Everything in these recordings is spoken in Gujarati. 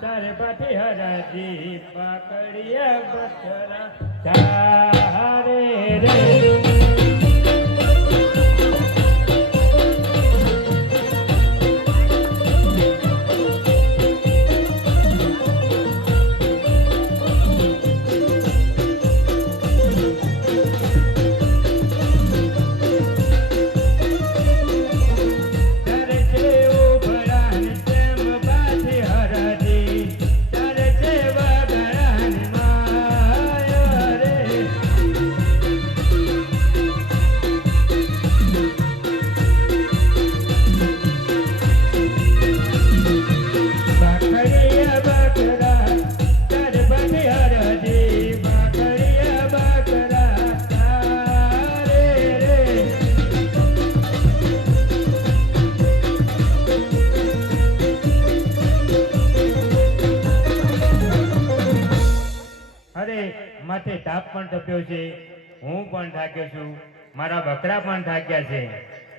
ચારે પાઠે હરાજી પાકડિયા બકરા ચારે રે. માથે તાપ પણ તપ્યો છે. હું પણ થાક્યો છું. મારા બકરા પણ થાક્યા છે.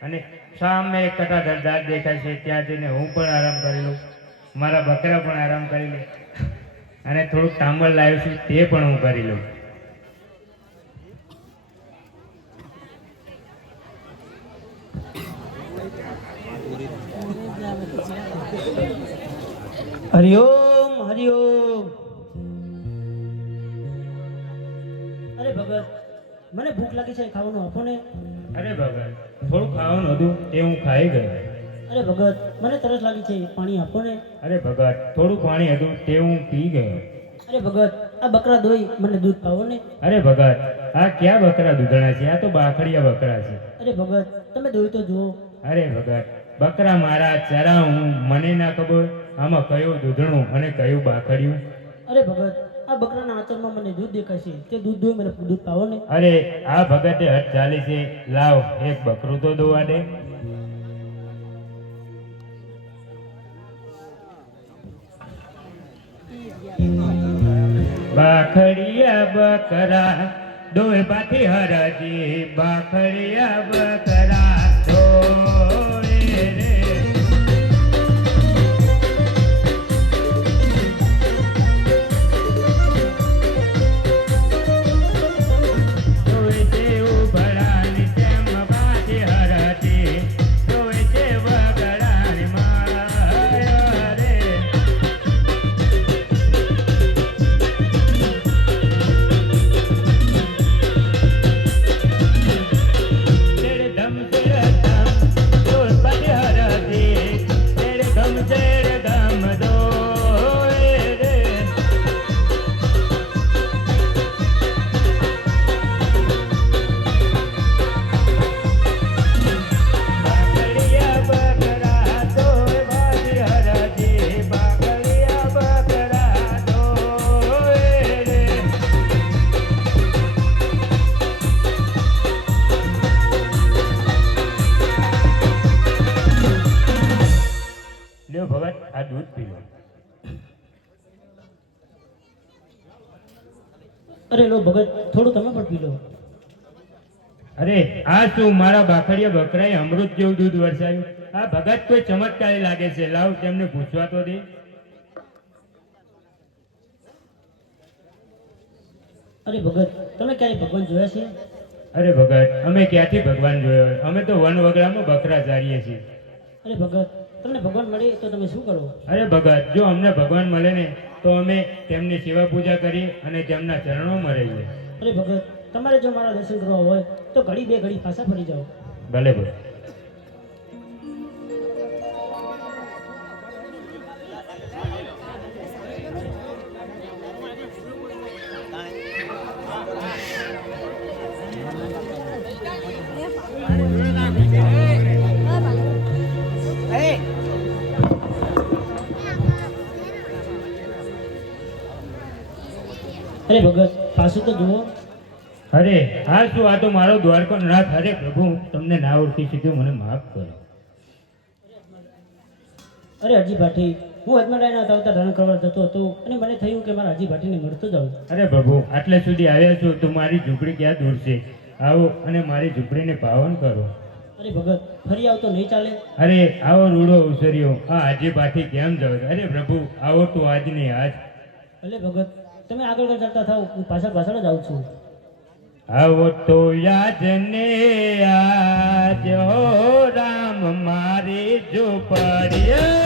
અને સામે એક કટા દરદાર દેખાય છે. ત્યાં જઈને હું પણ આરામ કરી લઉં મારા બકરા પણ આરામ કરી લે. અને થોડુંક તાંબળ લાવ્યું છું. તે પણ હું કરી લઉં. હરિઓમ હરિઓમ મને ભૂખ લાગી છે ખાવાનું આપો ને અરે ભગત થોડું ખાવાનું હતું તે હું ખાઈ ગયો. અરે ભગત મને તરસ લાગી છે પાણી આપો ને. અરે ભગત થોડું પાણી હતું તે હું પી ગયો. અરે ભગત આ બકરા દોઈ મને દૂધ પાવો ને. અરે ભગત આ ક્યાં બકરા દૂધણા છે? આ તો બાખડિયા બકરા છે. અરે ભગત તમે દોઈ તો જુઓ. અરે ભગત બકરા મારા ચરા હું મને ના ખબર આમાં કયું દૂધણું અને કયું બાખડ્યું અરે ભગત આ બકરાના આચરમાં મને દૂધ દેખાય તે દૂધ દોઈ મને દૂધ પાવો ને. અરે, આ ભગતે હટ ચાલી છે. લાવ, એક બકરું તો દોવા દે. બાખડિયા બકરા દોય પાથી હરાજી. બાખડિયા બકરા દોય ભગત આ દૂધ પી લો. અરે લો ભગત થોડું તમે પણ પી લો. અરે આ શું મારા બાખડિયા બકરાએ અમૃત જેવું દૂધ વરસાયું? આ ભગત કોઈ ચમત્કારી લાગે છે. લાવ તેમને પૂછવા તો દે. અરે ભગત તમે ક્યારે ભગવાન જોયા છે? અરે ભગત અમે ક્યાંથી ભગવાન જોયો? અમે તો વન વગડામાં બકરા ચારીએ છીએ. અરે ભગત તમને ભગવાન મળે તો તમે શું કરો? અરે ભગત જો અમને ભગવાન મળે ને તો અમે તેમની સેવા પૂજા કરી અને તેમના ચરણોમાં રહીએ અરે ભગત તમારે જો મારા દર્શન કરવા હોય તો ઘડી બે ઘડી પાછા ફરી જાઓ. ભલે ભલે. અરે ભગત પાછું તો જુઓ. અરે હા શું આ તો મારો દ્વારકો નાથ. અરે પ્રભુ તમને ના ઓળખી શક્યો મને માફ કરો. અરે અરજી ભાટી હું અજમડાઈના આવતા રણ કરવા જતો હતો અને મને થયું કે મારા અરજી ભાટીને મળતો જાઉં અરે પ્રભુ આટલે સુધી આવ્યા છો તો મારી ઝૂંપડી ક્યાં દૂર છે? આવો અને મારી ઝૂંપડીને પાવન કરો. અરે ભગત ફરી આવતો નહીં ચાલે? અરે આવો રૂડો ઉસર્યો આ આજે પાછી કેમ જાવ? અરે પ્રભુ આવો તો આજ નહીં આજ. અરે ભગત તમે આગળ ચાલતા થાવ હું પાછળ પાછળ જ આવું છું. આવો તો યાદ ને આજ રામ મારી ઝૂંપડીએ